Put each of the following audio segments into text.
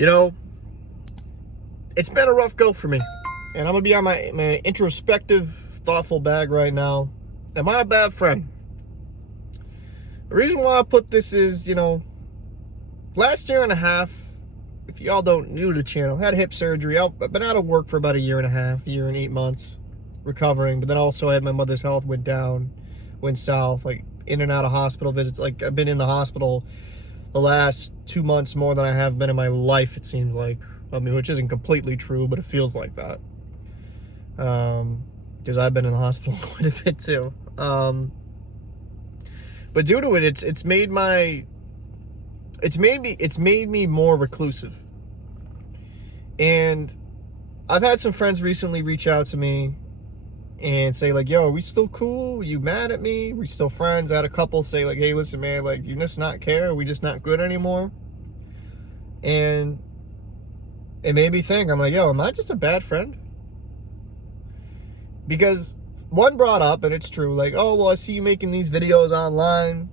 You know, it's been a rough go for me. And I'm going to be on my introspective, thoughtful bag right now. Am I a bad friend? The reason why I put this is, last year and a half, if y'all don't new to the channel, had hip surgery. I've been out of work for about a year and a half, year and 8 months, recovering. But then also I had my mother's health went down, went south, like in and out of hospital visits. Like I've been in the hospital the last 2 months more than I have been in my life, it seems like. I mean, which isn't completely true, but it feels like that. Because I've been in the hospital quite a bit too. But due to it, it's made me more reclusive. And I've had some friends recently reach out to me and say like, yo, are we still cool? Are you mad at me? We still friends? I had a couple say like, hey, listen, man, like, you just not care? Are we just not good anymore? And it made me think, I'm like, yo, am I just a bad friend? Because one brought up, and it's true, like, oh, well, I see you making these videos online,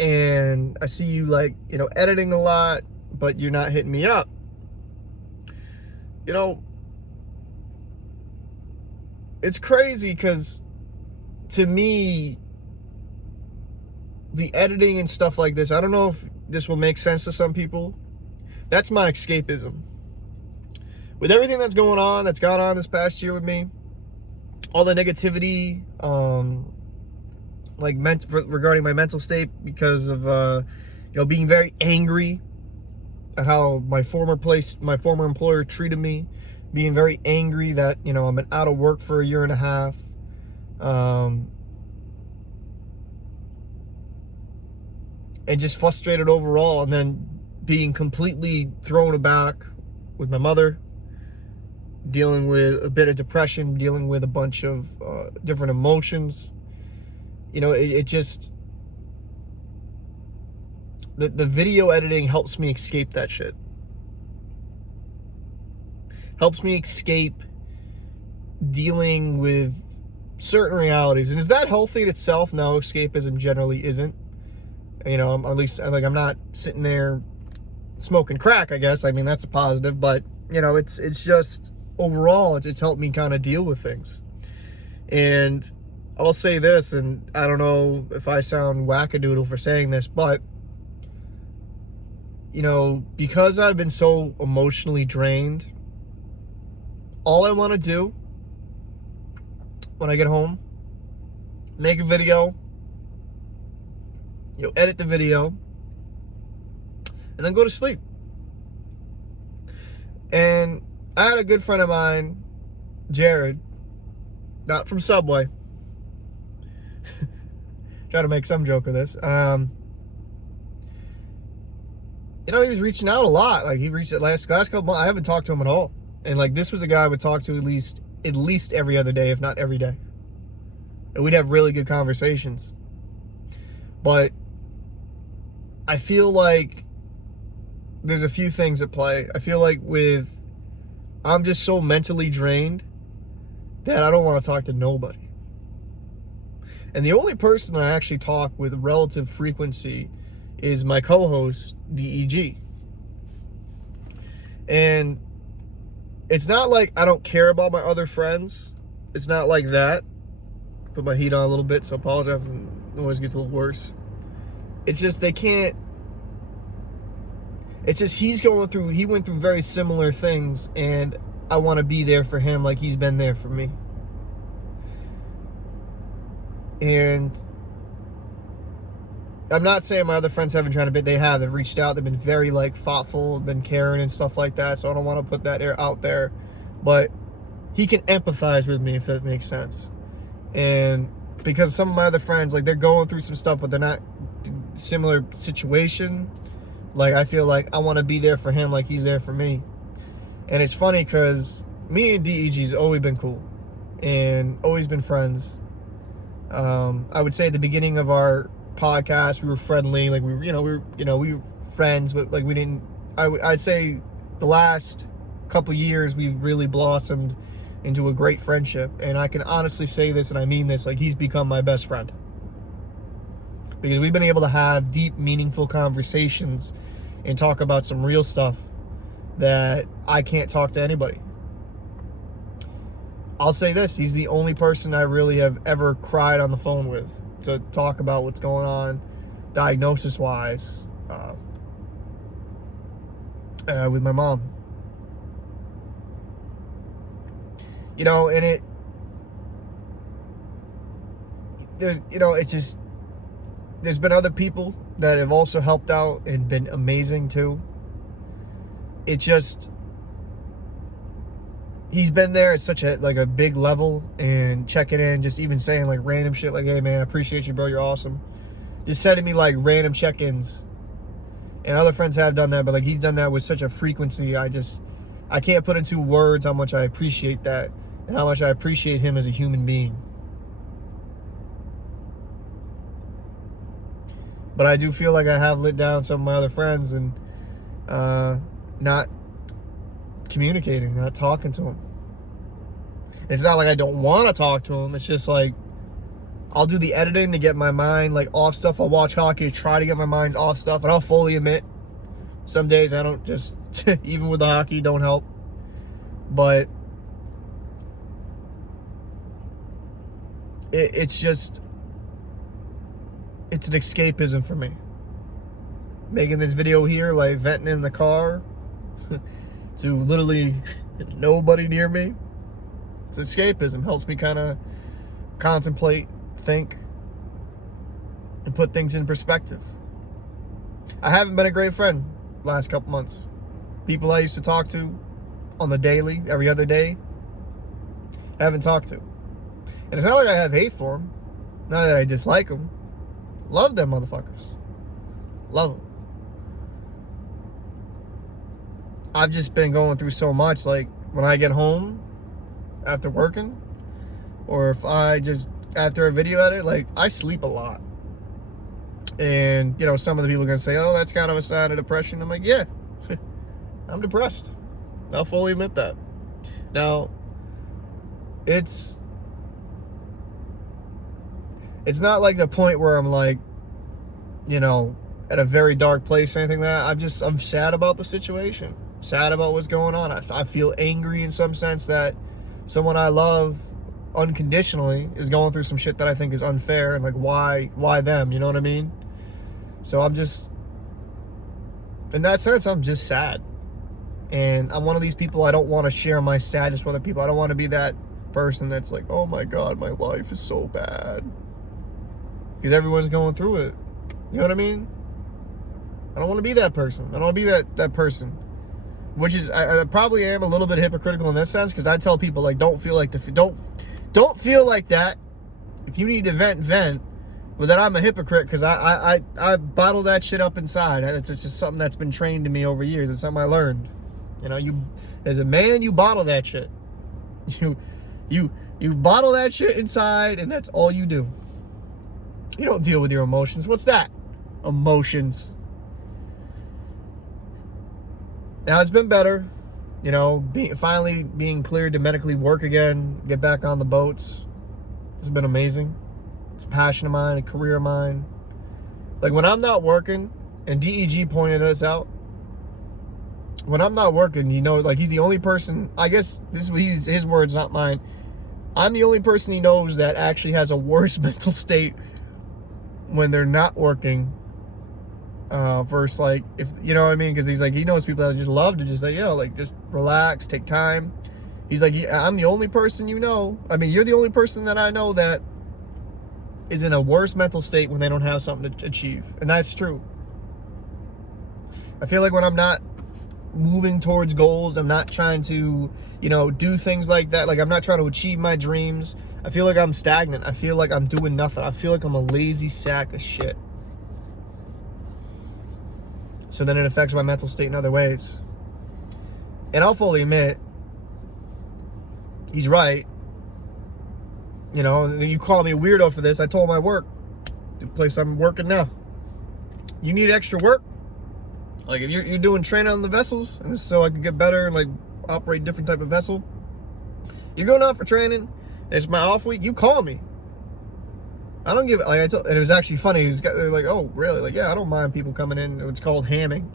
and I see you, like, editing a lot, but you're not hitting me up. It's crazy because, to me, the editing and stuff like this, I don't know if this will make sense to some people. That's my escapism. With everything that's going on, that's gone on this past year with me, all the negativity, regarding my mental state because of, being very angry at how my former employer treated me, being very angry that, I've been out of work for a year and a half, and just frustrated overall, and then being completely thrown aback with my mother, dealing with a bit of depression, dealing with a bunch of different emotions. It just, the video editing helps me escape that shit. Helps me escape dealing with certain realities. And is that healthy in itself? No, escapism generally isn't. At least, like, I'm not sitting there smoking crack, I guess. I mean, that's a positive, but, it's just, overall, it's helped me kind of deal with things. And I'll say this, and I don't know if I sound wackadoodle for saying this, but, because I've been so emotionally drained, all I want to do when I get home, make a video, edit the video, and then go to sleep. And I had a good friend of mine, Jared, not from Subway. Try to make some joke of this. He was reaching out a lot. Like, he reached out last couple months. I haven't talked to him at all. And like, this was a guy I would talk to at least every other day, if not every day. And we'd have really good conversations. But I feel like there's a few things at play. I feel like I'm just so mentally drained that I don't want to talk to nobody. And the only person I actually talk with relative frequency is my co-host, DEG. And it's not like I don't care about my other friends. It's not like that. Put my heat on a little bit, so I apologize if the noise gets a little worse. It's just they can't. It's just he went through very similar things, and I want to be there for him like he's been there for me. And I'm not saying my other friends haven't tried to, but they have. They've reached out. They've been very, like, thoughtful, been caring and stuff like that, so I don't want to put that out there. But he can empathize with me, if that makes sense. And because some of my other friends, like, they're going through some stuff, but they're not similar situation. Like, I feel like I want to be there for him like he's there for me. And it's funny because me and DEG's always been cool and always been friends. I would say at the beginning of our podcast, we were friendly. Like, we were friends, but like we didn't. I'd say the last couple years we've really blossomed into a great friendship, and I can honestly say this, and I mean this, like, he's become my best friend. Because we've been able to have deep, meaningful conversations and talk about some real stuff that I can't talk to anybody. I'll say this, he's the only person I really have ever cried on the phone with to talk about what's going on diagnosis-wise with my mom. You know, and it's just, there's been other people that have also helped out and been amazing too. It just, he's been there at such a big level and checking in, just even saying like random shit like, hey man, I appreciate you, bro, you're awesome. Just sending me like random check-ins. And other friends have done that, but like he's done that with such a frequency, I can't put into words how much I appreciate that and how much I appreciate him as a human being. But I do feel like I have let down some of my other friends and not communicating, not talking to them. It's not like I don't want to talk to them. It's just like I'll do the editing to get my mind like off stuff. I'll watch hockey, try to get my mind off stuff, and I'll fully admit some days I don't just even with the hockey don't help. But it's just, it's an escapism for me. Making this video here, like venting in the car to literally nobody near me. It's escapism. Helps me kind of contemplate, think, and put things in perspective. I haven't been a great friend last couple months. People I used to talk to on the daily, every other day, I haven't talked to. And it's not like I have hate for them. Not that I dislike them. Love them motherfuckers. Love them. I've just been going through so much. Like when I get home after working, or if I just after a video edit, like I sleep a lot. And you know, some of the people are gonna say, oh, that's kind of a sign of depression. I'm like, yeah, I'm depressed. I'll fully admit that. Now, it's not like the point where I'm like, you know, at a very dark place or anything like that. I'm sad about the situation. Sad about what's going on. I feel angry in some sense that someone I love unconditionally is going through some shit that I think is unfair, and like why them, you know what I mean? So I'm just, in that sense, I'm just sad. And I'm one of these people, I don't want to share my sadness with other people. I don't want to be that person that's like, oh my God, my life is so bad. Because everyone's going through it. You know what I mean? I don't want to be that person. I don't want to be that person. Which is, I probably am a little bit hypocritical in this sense, because I tell people, like, don't feel like don't feel like that. If you need to vent. But then I'm a hypocrite because I bottle that shit up inside. It's just something that's been trained to me over years. It's something I learned. You know, you as a man, you bottle that shit. You bottle that shit inside, and that's all you do. You don't deal with your emotions. What's that? Emotions. Now it's been better, you know, finally being cleared to medically work again, get back on the boats. It's been amazing. It's a passion of mine, a career of mine. Like when I'm not working, and DEG pointed us out, when I'm not working, you know, like he's the only person, I guess this is his words, not mine. I'm the only person he knows that actually has a worse mental state when they're not working versus like, if you know what I mean, because he's like, he knows people that just love to just like, yo, like just relax, take time. He's like, I'm the only person you know, I mean, you're the only person that I know that is in a worse mental state when they don't have something to achieve. And that's true. I feel like when I'm not moving towards goals, I'm not trying to, you know, do things like that, like I'm not trying to achieve my dreams, I feel like I'm stagnant. I feel like I'm doing nothing. I feel like I'm a lazy sack of shit. So then it affects my mental state in other ways. And I'll fully admit, he's right. You know, you call me a weirdo for this. I told my work, the place I'm working now, you need extra work. Like if you're doing training on the vessels, and this is so I can get better and like operate a different type of vessel. You're going out for training, and it's my off week, you call me. I don't give it, like and it was actually funny. They're like, oh, really? Like, yeah, I don't mind people coming in. It's called hamming.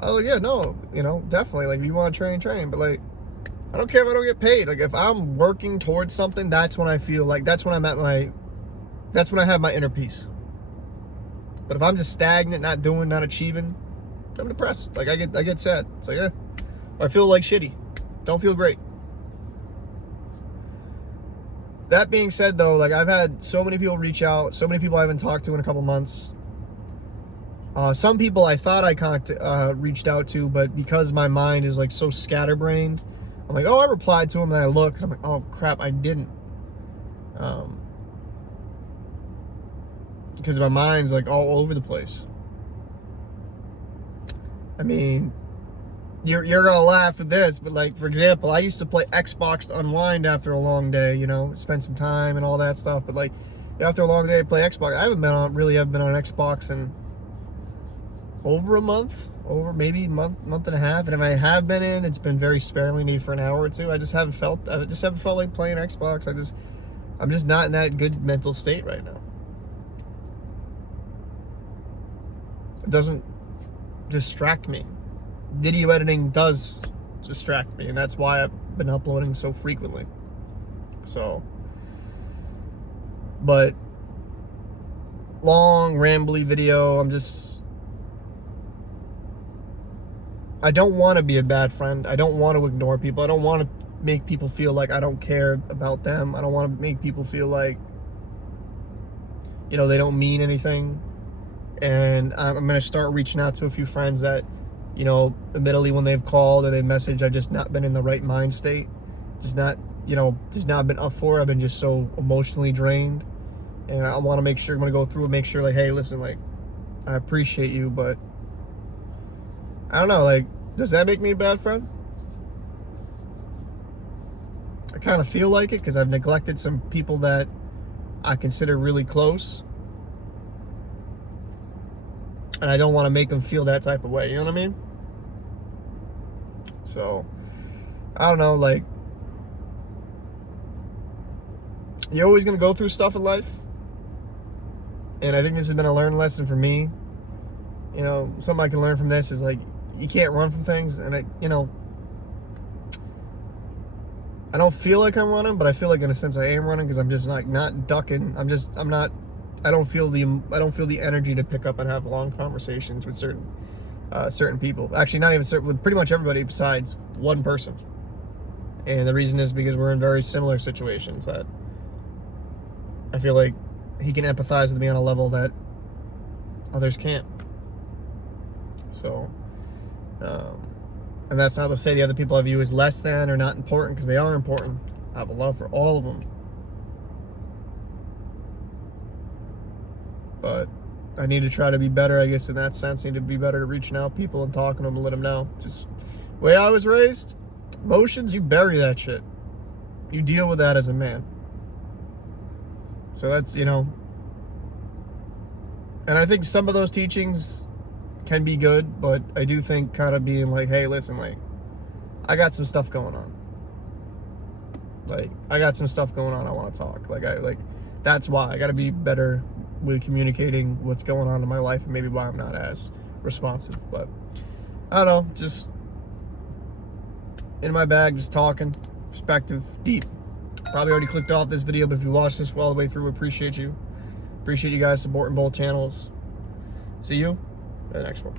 Oh yeah, no, you know, definitely. Like, if you want to train, but like, I don't care if I don't get paid. Like, if I'm working towards something, that's when I feel like that's when that's when I have my inner peace. But if I'm just stagnant, not doing, not achieving, I'm depressed. Like, I get sad. It's like, I feel like shitty. Don't feel great. That being said, though, like, I've had so many people reach out, so many people I haven't talked to in a couple months. Some people I thought I reached out to, but because my mind is like so scatterbrained, I'm like, oh, I replied to them, and I look, and I'm like, oh crap, I didn't. Because my mind's like all over the place. I mean, you're gonna laugh at this, but like, for example, I used to play Xbox to unwind after a long day, you know, spend some time and all that stuff. But like, after a long day, I play Xbox. I haven't been on Xbox in over a month, over maybe month and a half. And if I have been in, it's been very sparingly, maybe for an hour or two. I just haven't felt like playing Xbox. I'm just not in that good mental state right now. It doesn't distract me. Video editing does distract me, and that's why I've been uploading so frequently. So, but long, rambly video, I don't want to be a bad friend. I don't want to ignore people. I don't want to make people feel like I don't care about them. I don't want to make people feel like, you know, they don't mean anything. And I'm going to start reaching out to a few friends that, you know, admittedly, when they've called or they've messaged, I've just not been in the right mind state. Just not been up for it. I've been just so emotionally drained. And I want to make sure, I'm going to go through and make sure, like, hey, listen, like, I appreciate you, but I don't know, like, does that make me a bad friend? I kind of feel like it, because I've neglected some people that I consider really close. And I don't want to make them feel that type of way, you know what I mean? So, I don't know, like, you're always going to go through stuff in life. And I think this has been a learned lesson for me. You know, something I can learn from this is, like, you can't run from things. And, I don't feel like I'm running, but I feel like in a sense I am running, because I'm just like not ducking. I don't feel the energy to pick up and have long conversations with certain people. Actually, not even certain, with pretty much everybody besides one person. And the reason is because we're in very similar situations that I feel like he can empathize with me on a level that others can't. So, and that's not to say the other people I view as less than or not important, because they are important. I have a love for all of them. But I need to try to be better, I guess, in that sense. I need to be better at reaching out to people and talking to them and let them know. Just the way I was raised, emotions, you bury that shit. You deal with that as a man. So that's, and I think some of those teachings can be good, but I do think kind of being like, hey, listen, like, I got some stuff going on. Like, I got some stuff going on, I want to talk. That's why I got to be better with communicating what's going on in my life, and maybe why I'm not as responsive. But I don't know, just in my bag, just talking, perspective, deep. Probably already clicked off this video, but if you watched this all the way through, appreciate you. Appreciate you guys supporting both channels. See you in the next one.